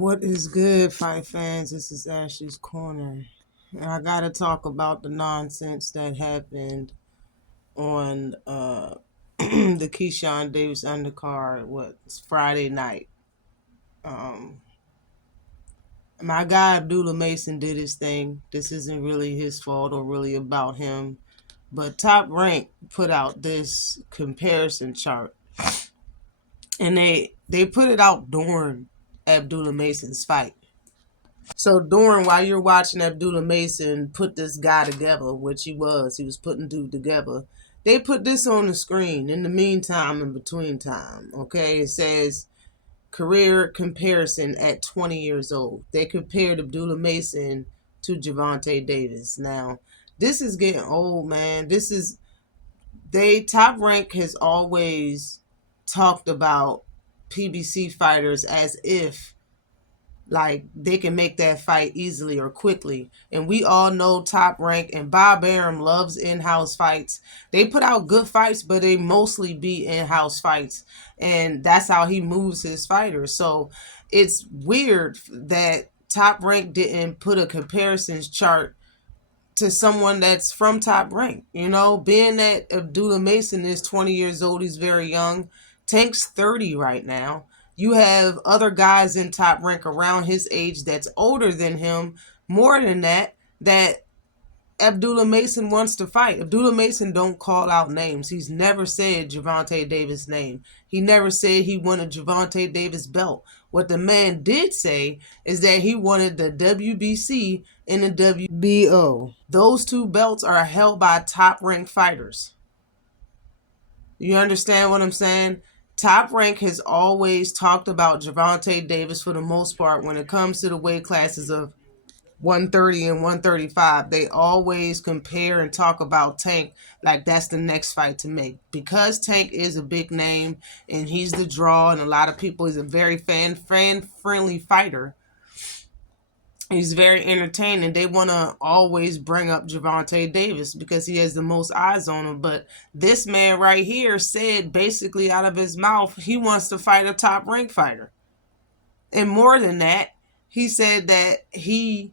What is good, fight fans? This is Ashley's Corner. And I gotta talk about the nonsense that happened on the Keyshawn Davis undercard. It's Friday night. Um, my guy Abdullah Mason did his thing. This isn't really his fault or really about him. But Top Rank put out this comparison chart, and they put it out during Abdullah Mason's fight. So while you're watching Abdullah Mason put this guy together, which he was putting dude together, they put this on the screen in the meantime, in between time. Okay, it says career comparison at 20 years old. They compared Abdullah Mason to Gervonta Davis. Now, this is getting old, man. Top Rank has always talked about PBC fighters as if like they can make that fight easily or quickly. And we all know Top Rank and Bob Arum loves in-house fights. They put out good fights, but they mostly be in-house fights. And that's how he moves his fighters. So it's weird that Top Rank didn't put a comparisons chart to someone that's from Top Rank. Being that Abdullah Mason is 20 years old, he's very young. Tank's 30 right now. You have other guys in Top Rank around his age that's older than him, more than that Abdullah Mason wants to fight. Abdullah Mason don't call out names. He's never said Gervonta Davis' name. He never said he wanted Gervonta Davis' belt. What the man did say is that he wanted the WBC and the WBO. Those two belts are held by top-ranked fighters. You understand what I'm saying? Top Rank has always talked about Gervonta Davis for the most part when it comes to the weight classes of 130 and 135. They always compare and talk about Tank like that's the next fight to make. Because Tank is a big name and he's the draw, and a lot of people, he's a very fan-friendly fighter. He's very entertaining. They want to always bring up Gervonta Davis because he has the most eyes on him. But this man right here said basically out of his mouth he wants to fight a top rank fighter. And more than that, he said that he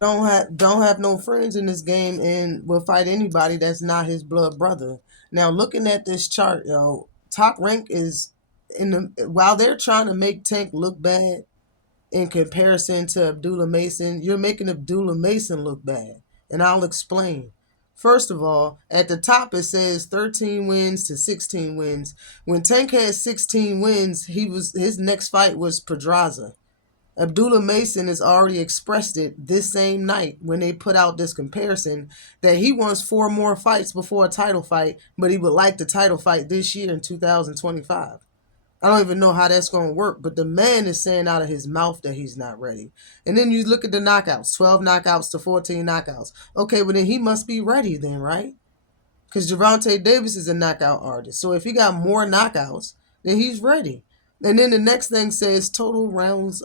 don't have no friends in this game and will fight anybody that's not his blood brother. Now, looking at this chart, Top Rank is while they're trying to make Tank look bad, in comparison to Abdullah Mason, you're making Abdullah Mason look bad. And I'll explain. First of all, at the top it says 13 wins to 16 wins. When Tank had 16 wins, his next fight was Pedraza. Abdullah Mason has already expressed it this same night when they put out this comparison that he wants 4 more fights before a title fight, but he would like the title fight this year in 2025. I don't even know how that's going to work, but the man is saying out of his mouth that he's not ready. And then you look at the knockouts, 12 knockouts to 14 knockouts. Okay, well then he must be ready then, right? Because Gervonta Davis is a knockout artist. So if he got more knockouts, then he's ready. And then the next thing says total rounds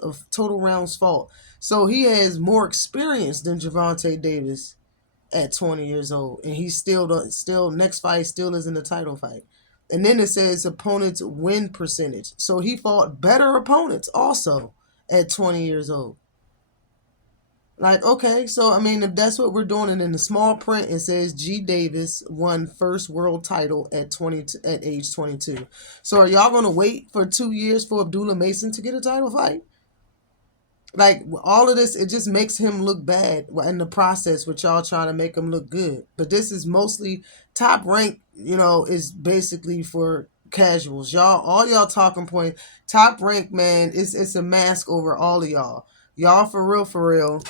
fought. So he has more experience than Gervonta Davis at 20 years old. And he's still next fight still isn't a title fight. And then it says opponent's win percentage. So he fought better opponents also at 20 years old. Like, okay, so, I mean, if that's what we're doing, and in the small print, it says G. Davis won first world title at age 22. So are y'all going to wait for 2 years for Abdullah Mason to get a title fight? Like, all of this, it just makes him look bad in the process with y'all trying to make him look good. But this is mostly Top Rank, is basically for casuals. All y'all talking point, Top Rank, man, it's a mask over all of y'all. Y'all, for real,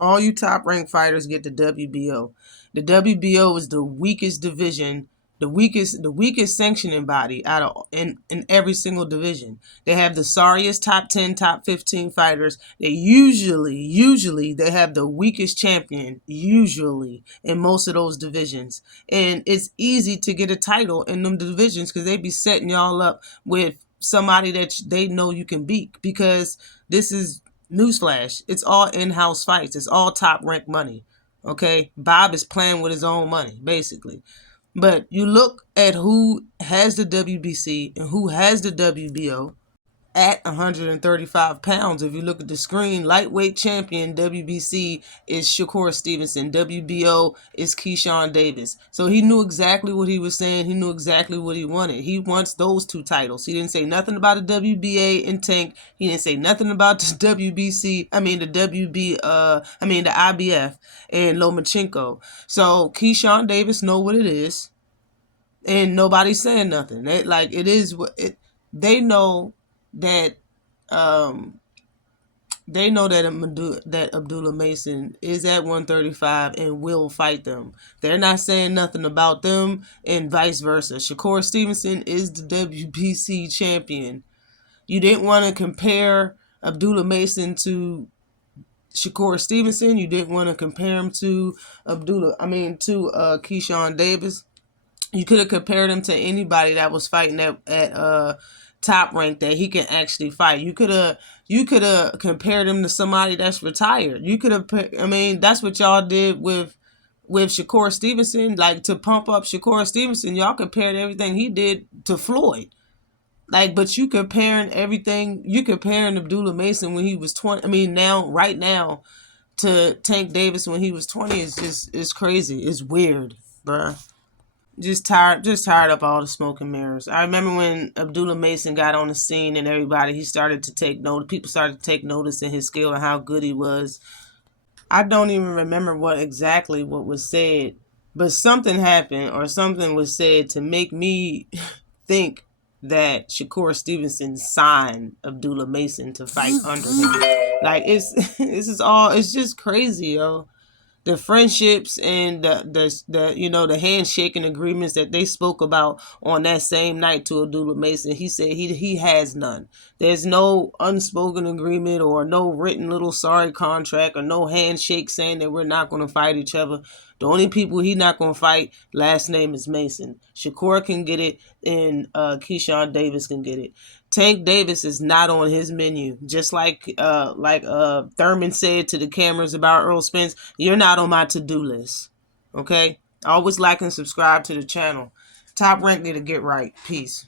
all you Top Rank fighters get the WBO. The WBO is the weakest division, the weakest sanctioning body in every single division. They have the sorriest top 10, top 15 fighters. They usually they have the weakest champion, usually, in most of those divisions. And it's easy to get a title in them divisions because they be setting y'all up with somebody that they know you can beat, because this is newsflash. It's all in-house fights. It's all top rank money. Okay? Bob is playing with his own money, basically. But you look at who has the WBC and who has the WBO, at 135 pounds. If you look at the screen, lightweight champion WBC is Shakur Stevenson. WBO is Keyshawn Davis. So he knew exactly what he was saying. He knew exactly what he wanted. He wants those two titles. He didn't say nothing about the WBA and Tank. He didn't say nothing about the WBC. The IBF and Lomachenko. So Keyshawn Davis know what it is, and nobody's saying nothing. It is what it. They know that that Abdullah Mason is at 135 and will fight them. They're not saying nothing about them, and vice versa. Shakur Stevenson is the WBC champion. You didn't want to compare Abdullah Mason to Shakur Stevenson. You didn't want to compare him to Keyshawn Davis. You could have compared him to anybody that was fighting at top rank that he can actually fight. You could have compared him to somebody that's retired. You could have. That's what y'all did with Shakur Stevenson. Like, to pump up Shakur Stevenson, y'all compared everything he did to Floyd. But you comparing everything. You comparing Abdullah Mason when he was 20. Right now, to Tank Davis when he was 20 is crazy. It's weird, bruh. Just tired of all the smoke and mirrors. I remember when Abdullah Mason got on the scene and people started to take notice in his skill and how good he was. I don't even remember what was said, but something happened or something was said to make me think that Shakur Stevenson signed Abdullah Mason to fight under him. It's just crazy, yo. The friendships and the handshaking agreements that they spoke about on that same night to Abdullah Mason, he said he has none. There's no unspoken agreement or no written little sorry contract or no handshake saying that we're not going to fight each other. The only people he not going to fight, last name is Mason. Shakur can get it, and Keyshawn Davis can get it. Tank Davis is not on his menu. Just like Thurman said to the cameras about Earl Spence, you're not on my to-do list. Okay? Always like and subscribe to the channel. Top Rank need to get right. Peace.